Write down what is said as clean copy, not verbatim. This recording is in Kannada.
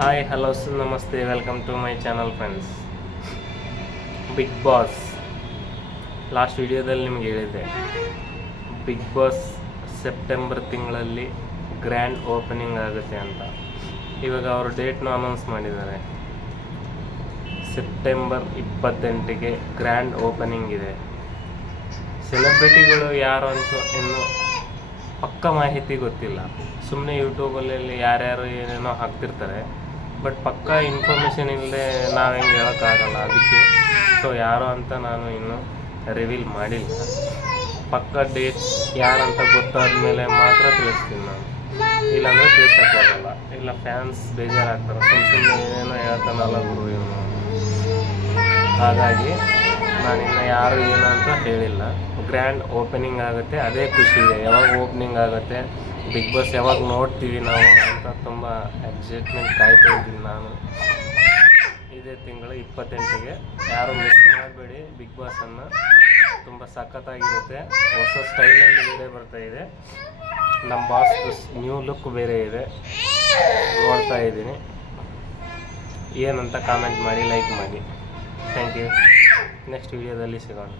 ಹಾಯ್ ಹಲೋ ನಮಸ್ತೆ, welcome to my channel friends. Bigg Boss last ವಿಡಿಯೋದಲ್ಲಿ ನಿಮ್ಗೆ ಹೇಳಿದ್ದೆ, ಬಿಗ್ ಬಾಸ್ ಸೆಪ್ಟೆಂಬರ್ ತಿಂಗಳಲ್ಲಿ ಗ್ರ್ಯಾಂಡ್ ಓಪನಿಂಗ್ ಆಗುತ್ತೆ ಅಂತ. ಇವಾಗ ಅವರು ಡೇಟ್ನ ಅನೌನ್ಸ್ ಮಾಡಿದ್ದಾರೆ. ಸೆಪ್ಟೆಂಬರ್ 28ಗೆ ಗ್ರ್ಯಾಂಡ್ ಓಪನಿಂಗ್ ಇದೆ. ಸೆಲೆಬ್ರಿಟಿಗಳು ಯಾರು ಅಂತ ಇನ್ನೂ ಪಕ್ಕ ಮಾಹಿತಿ ಗೊತ್ತಿಲ್ಲ. ಸುಮ್ಮನೆ ಯೂಟ್ಯೂಬಲ್ಲಿ ಯಾರ್ಯಾರು ಏನೇನೋ ಹಾಕ್ತಿರ್ತಾರೆ, ಬಟ್ ಪಕ್ಕ ಇನ್ಫಾರ್ಮೇಷನ್ ಇಲ್ಲದೆ ನಾವು ಹೆಂಗೆ ಹೇಳೋಕ್ಕಾಗಲ್ಲ. ಅದಕ್ಕೆ ಯಾರು ಅಂತ ನಾನು ಇನ್ನೂ ರಿವೀಲ್ ಮಾಡಿಲ್ಲ. ಪಕ್ಕ ಡೇಟ್ಸ್ ಯಾರಂತ ಗೊತ್ತಾದ ಮೇಲೆ ಮಾತ್ರ ತಿಳಿಸ್ತೀನಿ ನಾನು, ಇಲ್ಲಾಂದರೆ ತಿಳಿಸೋಕ್ಕಾಗಲ್ಲ. ಇಲ್ಲ ಫ್ಯಾನ್ಸ್ ಬೇಜಾರಾಗ್ತಾರೆ, ಸುಮ್ಮನೆ ಏನೇನೋ ಹೇಳ್ತಾನಲ್ಲ ಗುರು ಇವನು. ಹಾಗಾಗಿ ನಾನಿನ್ನು ಯಾರು ಏನು ಅಂತ ಹೇಳಿಲ್ಲ. ಗ್ರ್ಯಾಂಡ್ ಓಪನಿಂಗ್ ಆಗುತ್ತೆ, ಅದೇ ಖುಷಿ ಇದೆ. ಯಾವಾಗ ಓಪನಿಂಗ್ ಆಗುತ್ತೆ, ಬಿಗ್ ಬಾಸ್ ಯಾವಾಗ ನೋಡ್ತೀವಿ ನಾವು ಅಂತ ತುಂಬ ಎಕ್ಸೈಟ್ಮೆಂಟ್ ಕಾಯ್ತಾ ಇದ್ದೀನಿ ನಾನು. ಇದೇ ತಿಂಗಳು 28ಗೆ ಯಾರು ಮಿಸ್ ಮಾಡಬೇಡಿ. ಬಿಗ್ ಬಾಸನ್ನು ತುಂಬ ಸಖತ್ತಾಗಿರುತ್ತೆ. ಹೊಸ ಸ್ಟೈಲಲ್ಲಿ ಬೇರೆ ಬರ್ತಾಯಿದೆ. ನಮ್ಮ ಬಾಸ್ ನ್ಯೂ ಲುಕ್ ಬೇರೆ ಇದೆ, ನೋಡ್ತಾ ಇದ್ದೀನಿ. ಏನಂತ ಕಾಮೆಂಟ್ ಮಾಡಿ, ಲೈಕ್ ಮಾಡಿ. Thank you. ನೆಕ್ಸ್ಟ್ ವಿಡಿಯೋದಲ್ಲಿ ಸಿಗೋಣ.